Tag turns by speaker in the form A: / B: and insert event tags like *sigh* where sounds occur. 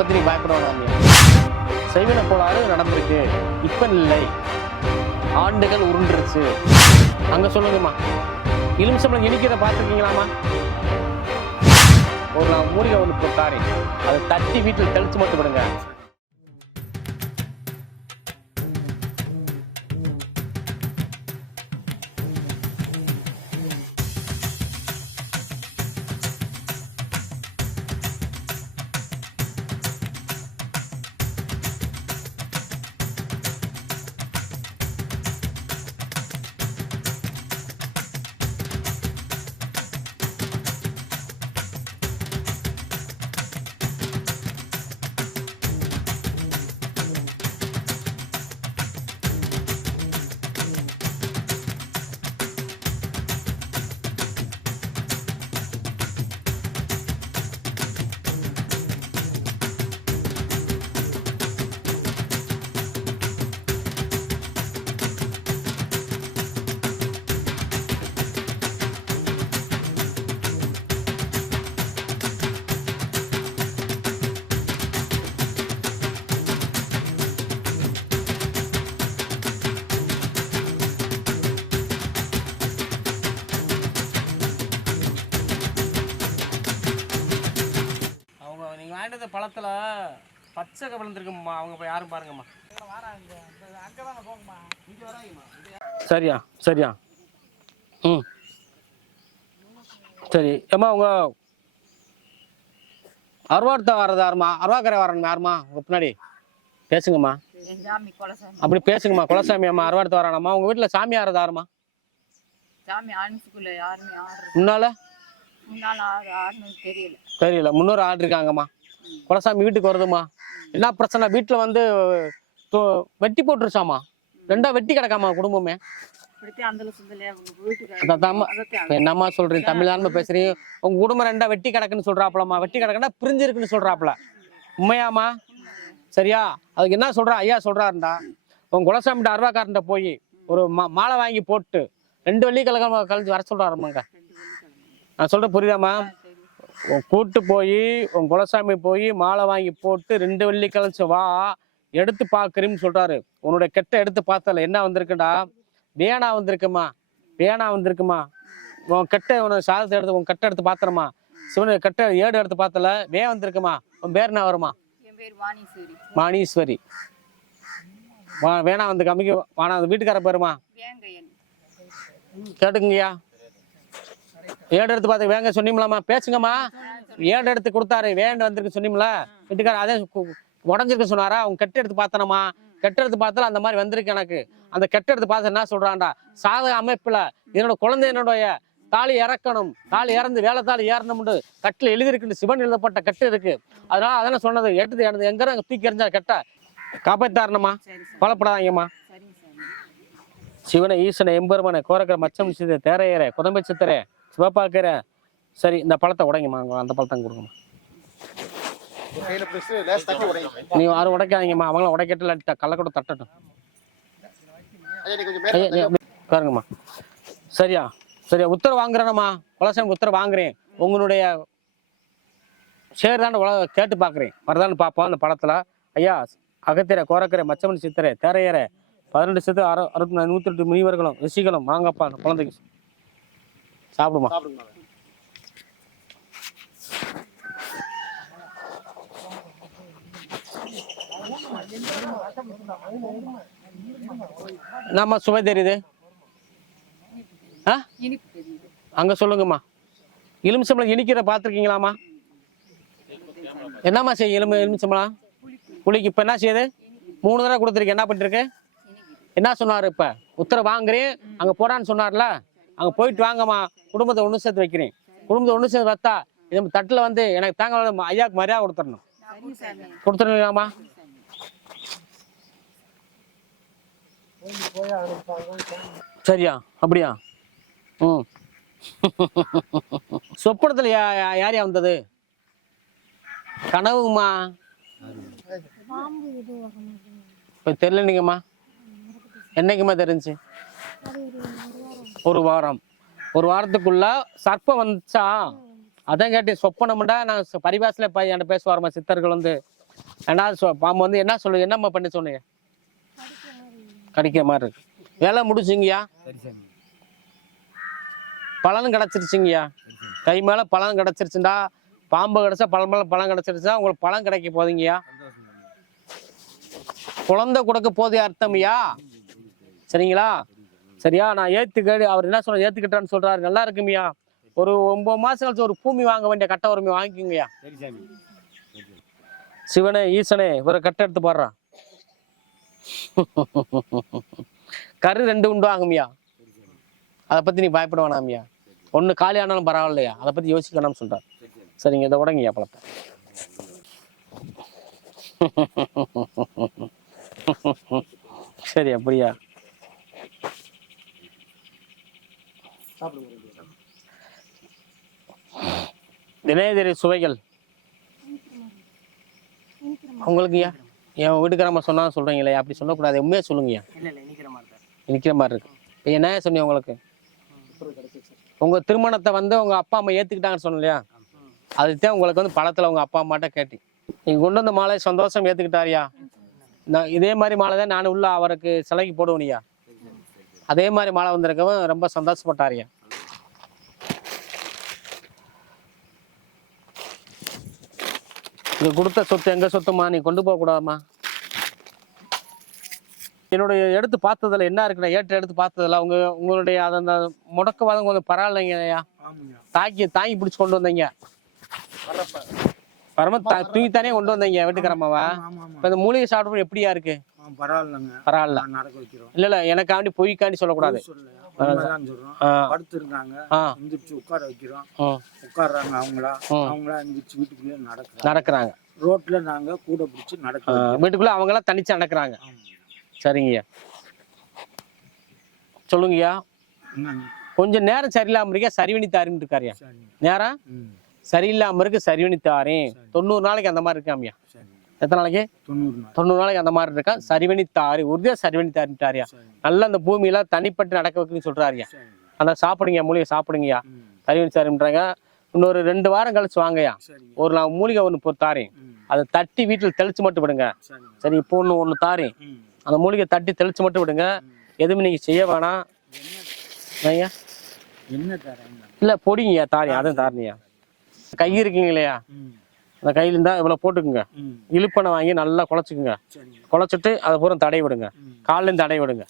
A: பற்றி நீ பயப்பட செய்வன கோளாறு நடந்திருக்கு. இப்ப இல்லை. ஆண்டுகள் உருண்டுருச்சு. அங்க சொல்லுங்கம்மா. எலுமிச்சம்பளம் இனிக்கிறத பார்த்துருக்கீங்களாம்மா? ஒரு நான் மூலிகை ஒன்று போட்டாரு. அதை தட்டி வீட்டில் தெளிச்சு மட்டும் விடுங்க வாங்கினது பழத்துல பச்சை விழுந்திருக்கும்மா அவங்க போய் யாரும் பாருங்கம்மா. சரியா சரியா. ம். சரி ஏம்மா உங்க அருவாடுத்த வர்றது யாருமா அருவாக்கரை வரணும் யாருமா உங்க பின்னாடி. பேசுங்கம்மா.
B: என் சாமி குலசாமி
A: அப்படி பேசுங்கம்மா குலசாமி அம்மா அருவாடுத்த வரானம்மா. உங்க வீட்டில் சாமி ஆறது யாருமா முன்னால?
B: ஆடு தெரியல.
A: தெரியல முன்னூறு ஆள் இருக்காங்கம்மா குலசாமி வீட்டுக்கு வருதுமா என்ன பிரச்சனை? வீட்டில் வந்து வெட்டி போட்டுருச்சாமா ரெண்டா வெட்டி கிடக்காமா குடும்பமே. என்னம்மா சொல்றீங்க? தமிழ்தான்மா பேசுறீங்க. உங்க குடும்பம் ரெண்டா வெட்டி கிடக்குன்னு சொல்றாப்லம்மா வெட்டி கிடக்குன்னா பிரிஞ்சு இருக்குன்னு சொல்றாப்ல உண்மையாமா சரியா? அதுக்கு என்ன சொல்றா? ஐயா சொல்றாருண்டா உங்க குலசாமிட்ட அருவாக்காரன்ட்ட போய் ஒரு மாலை வாங்கி போட்டு ரெண்டு வெள்ளிக்கிழமை கழிச்சு வர சொல்றாருமாங்க நான் சொல்ற புரியுதாம்மா? உன் கூட்டு போய் உன் குலசாமி போய் மாலை வாங்கி போட்டு ரெண்டு வெள்ளி கழிச்சு வா எடுத்து பார்க்குறேன்னு சொல்றாரு. உன்னுடைய கெட்ட எடுத்து பார்த்தல என்ன வந்திருக்குடா? வேணா வந்திருக்குமா? வேணா வந்திருக்குமா? உன் கெட்ட உன் சாதத்தை எடுத்து உன் கெட்ட எடுத்து பாத்திரமா சிவனு கெட்ட ஏடு எடுத்து பார்த்தல வே வந்திருக்குமா? உன் பேர் என்ன வருமா? மாணீஸ்வரி வேணா வந்து கம்மிக்கு வந்து வீட்டுக்கார பேருமா?
B: வேங்கையன்.
A: கேட்டுங்கய்யா ஏடு எடுத்து பார்த்து வேங்க சொன்னீங்களாம்மா? பேசுங்கம்மா. ஏடு எடுத்து கொடுத்தாரு? வேண்டு வந்திருக்கு சொன்னீங்களா வீட்டுக்காரர் அதே கு- உடஞ்சிருக்கு சொன்னாரா? அவங்க கெட்ட எடுத்து பார்த்தனமா கெட்ட எடுத்து பார்த்தால அந்த மாதிரி வந்திருக்கு எனக்கு. அந்த கெட்ட எடுத்து பார்த்து என்ன சொல்றான்டா? சாதக அமைப்புல. என்னோட குழந்தை என்னுடைய தாலி இறக்கணும். தாலி இறந்து வேலை தாலி ஏறணும்னு கட்டில் எழுதிருக்கு சிவன் எழுதப்பட்ட கட்டு இருக்கு. அதனால அதெல்லாம் சொன்னது? எடுத்து எனது எங்க தூக்கி எறிஞ்சா கெட்ட? காப்பாத்தாரணமா
B: பலப்படாதீங்கம்மா.
A: சிவனை ஈசனை எம்பெருமனை கோரக்கிற மச்சம் தேரையரே குதம்பை சித்தரே. சிவப்பாக்கிற சரி இந்த பழத்தை உடைங்கம்மா. அந்த பழத்தை கொடுங்கம்மா. நீ யாரும் உடைக்காதீங்கம்மா. அவங்கள உடைக்கட்டு கல்ல கூட தட்டட்டும். பாருங்கம்மா. சரியா? சரியா உத்தரவு வாங்குறேனம்மா. குலசாமி உத்தரவு வாங்குறேன். உங்களுடைய சேர்தான உலக கேட்டு பார்க்குறேன் வரதான்னு பார்ப்போம் அந்த படத்தில் ஐயா அகத்திரை கோரக்கரை மச்சமணி சித்திரை தேரையரை பதினெட்டு சித்து அறு அறுபத்தி நூற்றி எட்டு முனிவர்களும் ரிஷிகளும் வாங்கப்பா அந்த குழந்தைக்கு சாப்பிடுமா?
C: சாப்பிடுங்க
A: என்னம்மா சுவை தெரியுது? ஆ? அங்கே சொல்லுங்கம்மா. எலுமிச்சம்பளம் இனிக்கிற பார்த்துருக்கீங்களாம்மா? என்னம்மா செய்யும் எலும்பு எலுமிச்சம்பளம் புளிக்கு. இப்போ என்ன செய்யுது? மூணு தடவை கொடுத்துருக்கு என்ன பண்ணிருக்கு என்ன சொன்னார் இப்போ? உத்தரவு வாங்குறேன். அங்கே போடான்னு சொன்னார்ல? அங்கே போயிட்டு வாங்கம்மா. குடும்பத்தை ஒன்று சேர்த்து வைக்கிறேன். குடும்பத்தை ஒன்று சேர்த்து வத்தா இது தட்டில் வந்து எனக்கு தாங்க ஐயாவுக்கு மரியாதை கொடுத்துடணும்.
B: சரிங்க
A: சரியா? அப்படியா? ம். *laughs* சொப்பனத்தில் யா யா- யாரையா வந்தது? கனவுங்கம்மா இப்போ தெரியலீங்கம்மா என்னைக்குமா தெரிஞ்சு? ஒரு வாரம். ஒரு வாரத்துக்குள்ள சர்ப்பம் வந்துச்சா? அதான் கேட்டு சொப்பனம்டா நான் பரிபாசில இப்போ என்கிட்ட பேசுவாரம்மா சித்தர்கள் வந்து. ரெண்டாவது சொ- பாம்பு வந்து என்ன சொல்லு என்னம்மா பண்ணி சொன்னீங்க? கடிக்க மாதிரி இருக்கு. வேலை முடிச்சிங்கயா பலன் கிடச்சிருச்சிங்கய்யா? கை மேலே பலன் கிடச்சிருச்சுண்டா? பாம்பு கிடச்சா பழம் மேலே பழம் கிடச்சிருச்சா உங்களுக்கு பழம் கிடைக்க போதுங்கய்யா? குழந்தை கொடுக்க போதே அர்த்தம்யா சரிங்களா? சரியா? நான் ஏத்துக்க அவர் என்ன சொல்ற ஏத்துக்கிட்டான்னு சொல்றாரு. நல்லா இருக்குமியா ஒரு ஒன்பது மாசம் கழிச்சு ஒரு பூமி வாங்க வேண்டிய கட்ட உரிமை வாங்கிக்கோங்கய்யா சிவனே ஈசனே இவரை கட்ட எடுத்து பாடுறான் *laughs* கரு ரெண்டு உண்டு ஆகுமியா அதை பத்தி நீ பயப்பட வேணாமியா ஒண்ணு காலி ஆனாலும் பரவாயில்லையா? அதை பத்தி யோசிக்க வேணாம்னு சொல்றாரு. சரிங்க இதை உடங்கய்யா பழத்தை. *laughs* சரி அப்படியா? தினேதிரி சுவைகள். உங்களுக்குயா என் வீட்டுக்காரம்மா சொன்னா சொல்றீங்களே அப்படி சொல்லக்கூடாது. உண்மையா சொல்லுங்கய்யா
D: இல்ல இல்ல நிக்கிற மாதிரி
A: இருக்கு. இப்போ என்ன சொன்னீங்க உங்களுக்கு? உங்க திருமணத்தை வந்து உங்க அப்பா அம்மா ஏத்துக்கிட்டாங்கன்னு சொன்னலையா அதுதான் உங்களுக்கு வந்து பழத்துல உங்க அப்பா அம்மாட்ட கேட்டி நீங்க கொண்டு வந்த மாலை சந்தோஷம் ஏத்துக்கிட்டாரியா? நான் இதே மாதிரி மாலை தான் நான் உள்ள அவருக்கு சிலைக்கு போடுவேனியா? அதே மாதிரி மாலை வந்திருக்கவும் ரொம்ப சந்தோஷப்பட்டாரியா இது கொடுத்த சொத்து எங்க சொத்துமா நீ கொண்டு போக கூடாதுமா என்னுடைய எடுத்து பார்த்ததுல என்ன இருக்குண்ணா ஏற்று எடுத்து பார்த்ததுல உங்க உங்களுடைய அந்த முடக்கவாதம் கொஞ்சம் பரவாயில்லைங்கய்யா
D: ஆமாங்க.
A: தாக்கி தாங்கி பிடிச்சி கொண்டு வந்தீங்க. பரம தா- தூக்கி தானே கொண்டு வந்தீங்க வீட்டுக்காரம்மாவா? இப்போ இந்த மூலிகை சாப்பிடும் எப்படியா இருக்கு?
D: ஆ, பரவாயில்லைங்க.
A: பரவாயில்ல.
D: நடக்க வைக்கிறோம்.
A: இல்ல இல்ல எனக்காண்டி பொய்க்காண்டி சொல்லக்கூடாது.
D: சொல்லலையா உண்மைதான் சொல்றோம்.
A: ஆ.
D: படுத்து இருக்காங்க
A: ஆ.
D: எந்திரிச்சு உட்கார வைக்கிறோம்.
A: ம்,
D: உட்கார்றாங்க அவங்களா. அவங்களா எந்திரிச்சு வீட்டுக்குள்ளேயே நடக்கிறாங்க.
A: நடக்கிறாங்க.
D: ரோட்ல நாங்க கூட பிடிச்சி நடக்க
A: ஆ,
D: வைக்கிறோம்.
A: வீட்டுக்குள்ள அவங்களாம் தனிச்சு நடக்கிறாங்க. சரிங்கய்யா சொல்லுங்கய்யா கொஞ்சம் நேரம் சரியில்லாம இருக்கா சரிவணி தாரின்னு இருக்காருயா நேரம்? சரியில்லாம இருக்கு சரிவணி தாரேன். தொண்ணூறு நாளைக்கு அந்த மாதிரி இருக்காமியா எத்தனை நாளைக்கு?
D: தொண்ணூறு நாள்.
A: தொண்ணூறு நாளைக்கு அந்த மாதிரி இருக்கான் சரிவணி தாரி உறுதியா சரிவணி தாரிட்டாரியா நல்லா அந்த பூமியில தனிப்பட்டு நடக்க வைக்கணும்னு சொல்றாருயா? அந்த சாப்பிடுங்க மூலிகை சாப்பிடுங்கய்யா. சரிவணி சாரின்றாங்க இன்னொரு ரெண்டு வாரம் கழிச்சு வாங்கய்யா. ஒரு நான் மூலிகை ஒன்று தாரேன் அதை தட்டி வீட்டில் தெளிச்சு மட்டும் விடுங்க. சரி இப்போ ஒன்று ஒன்று தாரேன் அந்த மூலிகை தட்டி தெளிச்சு மட்டும் விடுங்க. எதுவுமே நீங்க செய்ய வேணாம். இல்லை பொடிங்கய்யா தாரேன் அதுவும் தாரணியா. கை இருக்குங்க இல்லையா அந்த கையில இருந்தா இவ்வளோ போட்டுக்குங்க. இழுப்பனை வாங்கி நல்லா குழச்சிக்குங்க. குழச்சிட்டு அதை பூரா தடை விடுங்க கால்லேருந்து தடை விடுங்க.